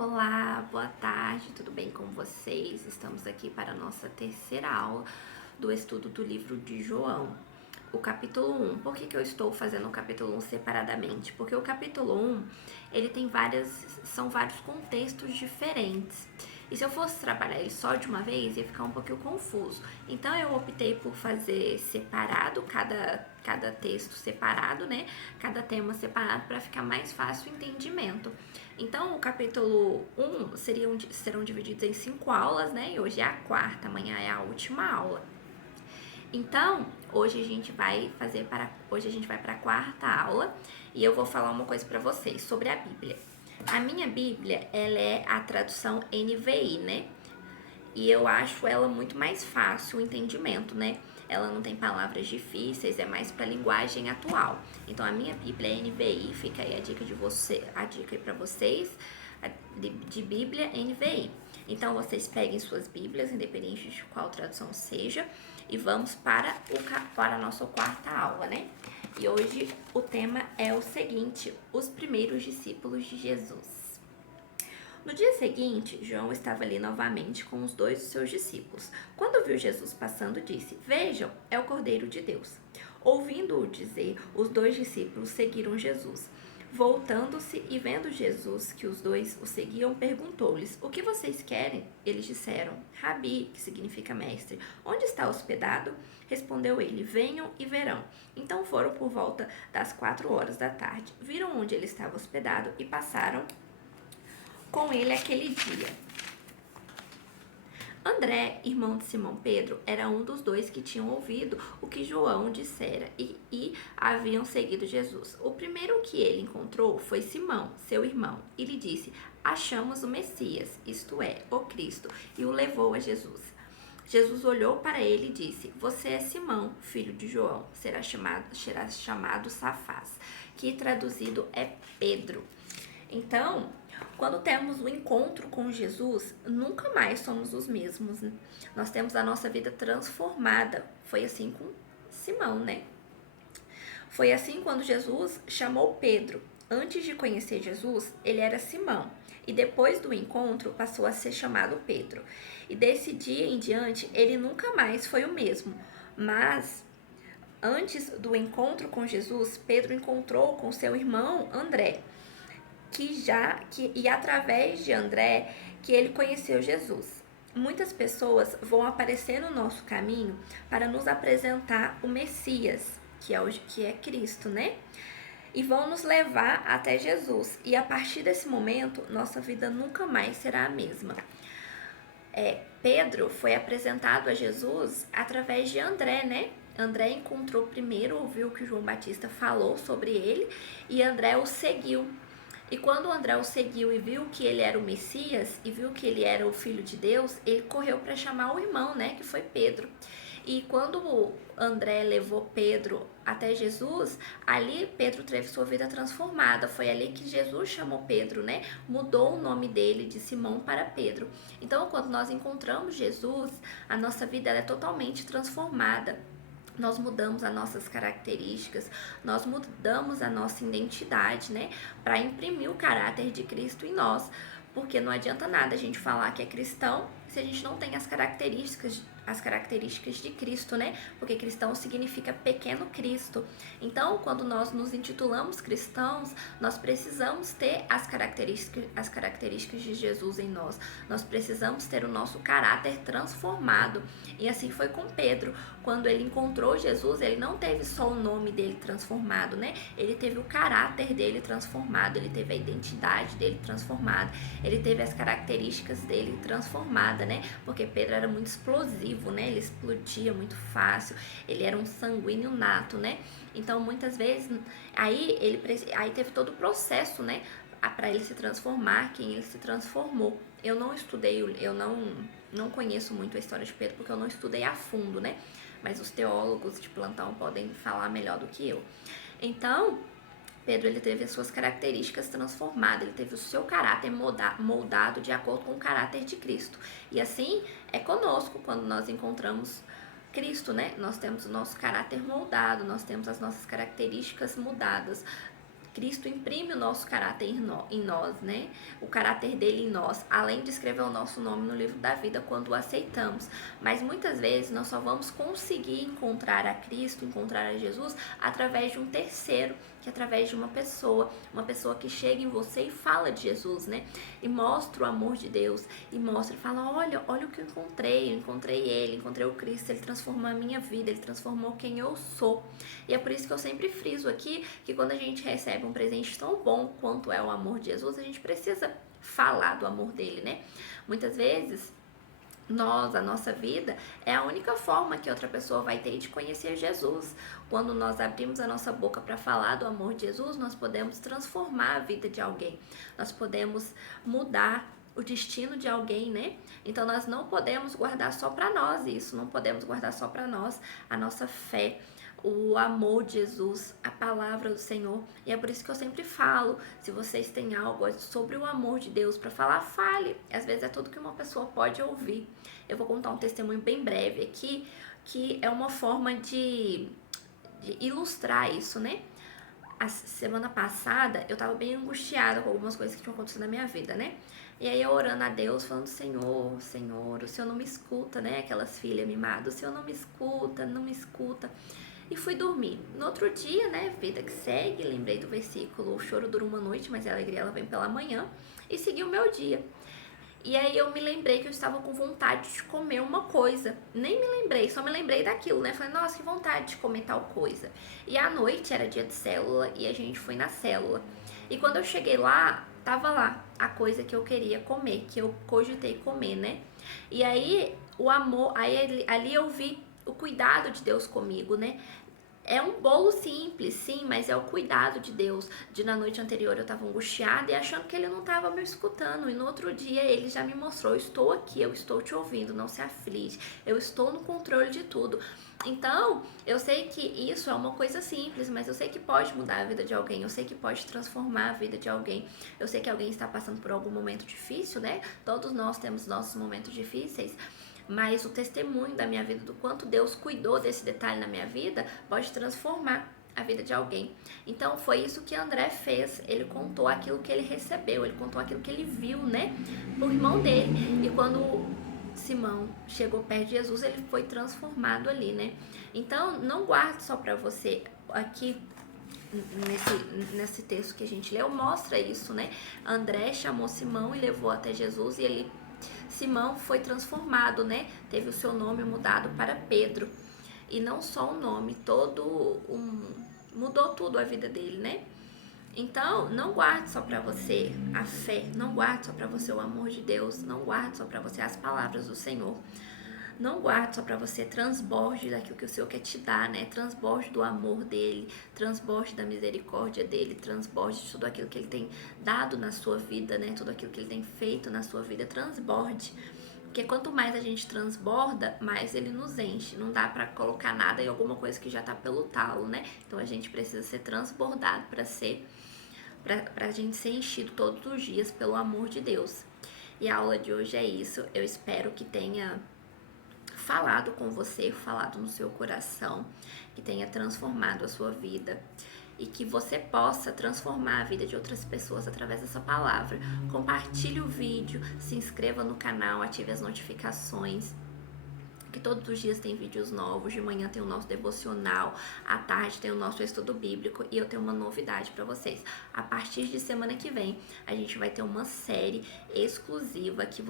Olá, boa tarde, tudo bem com vocês? Estamos aqui para a nossa terceira aula do estudo do livro de João, o capítulo 1. Por que eu estou fazendo o capítulo 1 separadamente? Porque o capítulo 1, ele tem são vários contextos diferentes. E se eu fosse trabalhar ele só de uma vez, ia ficar um pouquinho confuso. Então eu optei por fazer separado, cada texto separado, né? Cada tema separado para ficar mais fácil o entendimento. Então, o capítulo 1 serão divididos em 5 aulas, né? E hoje é a quarta, amanhã é a última aula. Então, hoje a gente vai para a quarta aula e eu vou falar uma coisa para vocês sobre a Bíblia. A minha Bíblia, ela é a tradução NVI, né? E eu acho ela muito mais fácil o entendimento, né? Ela não tem palavras difíceis, é mais para linguagem atual. Então a minha Bíblia é NVI, fica aí a dica aí para vocês de Bíblia NVI. Então vocês peguem suas Bíblias, independente de qual tradução seja, e vamos para a nossa quarta aula, né? E hoje o tema é o seguinte: os primeiros discípulos de Jesus. No dia seguinte, João estava ali novamente com os dois de seus discípulos. Quando viu Jesus passando, disse: Vejam, é o Cordeiro de Deus. Ouvindo-o dizer, os dois discípulos seguiram Jesus. Voltando-se e vendo Jesus que os dois o seguiam, perguntou-lhes: O que vocês querem? Eles disseram: Rabi, que significa mestre, onde está hospedado? Respondeu ele: Venham e verão. Então foram por volta das 4 horas da tarde, viram onde ele estava hospedado e passaram com ele aquele dia. André, irmão de Simão Pedro, era um dos dois que tinham ouvido o que João dissera e haviam seguido Jesus. O primeiro que ele encontrou foi Simão, seu irmão, e lhe disse: Achamos o Messias, isto é, o Cristo, e o levou a Jesus. Jesus olhou para ele e disse: Você é Simão, filho de João, será chamado Safás, que traduzido é Pedro. Então, quando temos o encontro com Jesus, nunca mais somos os mesmos. Nós temos a nossa vida transformada. Foi assim com Simão, né? Foi assim quando Jesus chamou Pedro. Antes de conhecer Jesus, ele era Simão. E depois do encontro, passou a ser chamado Pedro. E desse dia em diante, ele nunca mais foi o mesmo. Mas antes do encontro com Jesus, Pedro encontrou com seu irmão André. E através de André que ele conheceu Jesus. Muitas pessoas vão aparecer no nosso caminho para nos apresentar o Messias, que é Cristo, né? E vão nos levar até Jesus. E a partir desse momento, nossa vida nunca mais será a mesma. Pedro foi apresentado a Jesus através de André, né? André encontrou primeiro, ouviu o que João Batista falou sobre ele, e André o seguiu. E quando o André o seguiu e viu que ele era o Messias, e viu que ele era o Filho de Deus, ele correu para chamar o irmão, né, que foi Pedro. E quando o André levou Pedro até Jesus, ali Pedro teve sua vida transformada. Foi ali que Jesus chamou Pedro, né? Mudou o nome dele de Simão para Pedro. Então, quando nós encontramos Jesus, a nossa vida é totalmente transformada. Nós mudamos as nossas características, nós mudamos a nossa identidade, né? Para imprimir o caráter de Cristo em nós. Porque não adianta nada a gente falar que é cristão se a gente não tem as características de Cristo, né? Porque cristão significa pequeno Cristo. Então, quando nós nos intitulamos cristãos, nós precisamos ter as características de Jesus em nós. Nós precisamos ter o nosso caráter transformado. E assim foi com Pedro. Quando ele encontrou Jesus, ele não teve só o nome dele transformado, né? Ele teve o caráter dele transformado, ele teve a identidade dele transformada, ele teve as características dele transformadas, né? Porque Pedro era muito explosivo, né? Ele explodia muito fácil, ele era um sanguíneo nato, né? Então, muitas vezes, aí teve todo o processo, né? Para ele se transformar, quem ele se transformou. Eu não estudei, eu não conheço muito a história de Pedro, porque eu não estudei a fundo, né? Mas os teólogos de plantão podem falar melhor do que eu. Então, Pedro, ele teve as suas características transformadas, ele teve o seu caráter moldado de acordo com o caráter de Cristo. E assim é conosco quando nós encontramos Cristo, né? Nós temos o nosso caráter moldado, nós temos as nossas características mudadas. Cristo imprime o nosso caráter em nós, né? O caráter dele em nós, além de escrever o nosso nome no livro da vida quando o aceitamos. Mas muitas vezes nós só vamos conseguir encontrar a Cristo, encontrar a Jesus, através de um terceiro, que é através de uma pessoa que chega em você e fala de Jesus, né? E mostra o amor de Deus, e mostra e fala, olha o que eu encontrei ele, encontrei o Cristo, ele transformou a minha vida, ele transformou quem eu sou. E é por isso que eu sempre friso aqui, que quando a gente recebe um presente tão bom quanto é o amor de Jesus, a gente precisa falar do amor dele, né? Muitas vezes, a nossa vida é a única forma que outra pessoa vai ter de conhecer Jesus. Quando nós abrimos a nossa boca para falar do amor de Jesus, nós podemos transformar a vida de alguém. Nós podemos mudar o destino de alguém, né? Então nós não podemos guardar só para nós isso, não podemos guardar só para nós a nossa fé, o amor de Jesus, a palavra do Senhor. E é por isso que eu sempre falo, se vocês têm algo sobre o amor de Deus para falar, fale. Às vezes é tudo que uma pessoa pode ouvir. Eu vou contar um testemunho bem breve aqui, que é uma forma de ilustrar isso, né? A semana passada eu tava bem angustiada com algumas coisas que tinham acontecido na minha vida, né? E aí eu orando a Deus, falando, Senhor, o Senhor não me escuta, né? Aquelas filhas mimadas, o Senhor não me escuta, não me escuta. E fui dormir. No outro dia, né, vida que segue, lembrei do versículo, o choro dura uma noite, mas a alegria ela vem pela manhã, e segui o meu dia. E aí eu me lembrei que eu estava com vontade de comer uma coisa. Nem me lembrei, só me lembrei daquilo, né? Falei, nossa, que vontade de comer tal coisa. E à noite era dia de célula e a gente foi na célula. E quando eu cheguei lá, tava lá a coisa que eu queria comer, que eu cogitei comer, né? E aí o amor, aí ali eu vi o cuidado de Deus comigo, né? É um bolo simples, sim, mas é o cuidado de Deus. De na noite anterior eu estava angustiada e achando que ele não estava me escutando. E no outro dia ele já me mostrou, eu estou aqui, eu estou te ouvindo, não se aflige. Eu estou no controle de tudo. Então, eu sei que isso é uma coisa simples, mas eu sei que pode mudar a vida de alguém. Eu sei que pode transformar a vida de alguém. Eu sei que alguém está passando por algum momento difícil, né? Todos nós temos nossos momentos difíceis. Mas o testemunho da minha vida, do quanto Deus cuidou desse detalhe na minha vida, pode transformar a vida de alguém. Então foi isso que André fez. Ele contou aquilo que ele recebeu, ele contou aquilo que ele viu, né, pro irmão dele. E quando Simão chegou perto de Jesus, ele foi transformado ali, né? Então não guarde só para você. Aqui nesse texto que a gente leu, mostra isso, né? André chamou Simão e levou até Jesus, e Simão foi transformado, né? Teve o seu nome mudado para Pedro. E não só o nome, mudou tudo a vida dele, né? Então, não guarde só para você a fé, não guarde só para você o amor de Deus, não guarde só para você as palavras do Senhor. Não guarde só para você, transborde daquilo que o Senhor quer te dar, né? Transborde do amor dele, transborde da misericórdia dele, transborde de tudo aquilo que ele tem dado na sua vida, né? Tudo aquilo que ele tem feito na sua vida, transborde. Porque quanto mais a gente transborda, mais ele nos enche. Não dá para colocar nada em alguma coisa que já tá pelo talo, né? Então a gente precisa ser transbordado pra gente ser enchido todos os dias pelo amor de Deus. E a aula de hoje é isso. Eu espero que tenha falado com você, falado no seu coração, que tenha transformado a sua vida e que você possa transformar a vida de outras pessoas através dessa palavra. Compartilhe o vídeo, se inscreva no canal, ative as notificações, que todos os dias tem vídeos novos. De manhã tem o nosso devocional, à tarde tem o nosso estudo bíblico, e eu tenho uma novidade para vocês. A partir de semana que vem, a gente vai ter uma série exclusiva que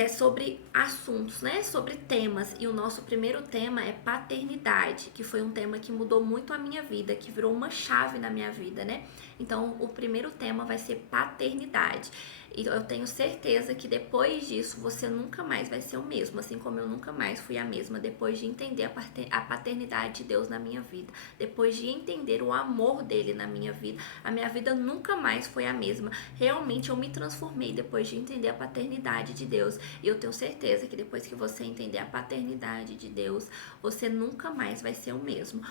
é sobre assuntos, né? Sobre temas. E o nosso primeiro tema é paternidade, que foi um tema que mudou muito a minha vida, que virou uma chave na minha vida, né? Então, o primeiro tema vai ser paternidade. E eu tenho certeza que depois disso você nunca mais vai ser o mesmo, assim como eu nunca mais fui a mesma depois de entender a paternidade de Deus na minha vida, depois de entender o amor dele na minha vida. A minha vida nunca mais foi a mesma. Realmente eu me transformei depois de entender a paternidade de Deus. E eu tenho certeza que depois que você entender a paternidade de Deus, você nunca mais vai ser o mesmo.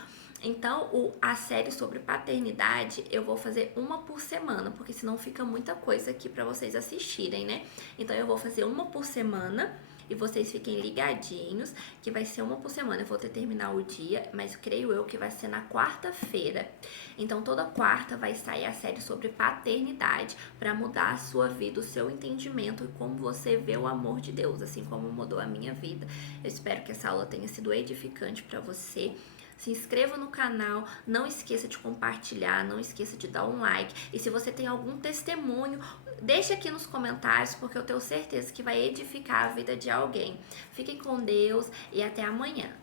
Então, a série sobre paternidade, eu vou fazer uma por semana, porque senão fica muita coisa aqui pra vocês assistirem, né? Então, eu vou fazer uma por semana, e vocês fiquem ligadinhos, que vai ser uma por semana. Eu vou determinar o dia, mas creio eu que vai ser na quarta-feira. Então toda quarta vai sair a série sobre paternidade para mudar a sua vida, o seu entendimento e como você vê o amor de Deus, assim como mudou a minha vida. Eu espero que essa aula tenha sido edificante para você. Se inscreva no canal, não esqueça de compartilhar, não esqueça de dar um like. E se você tem algum testemunho, deixe aqui nos comentários, porque eu tenho certeza que vai edificar a vida de alguém. Fiquem com Deus e até amanhã.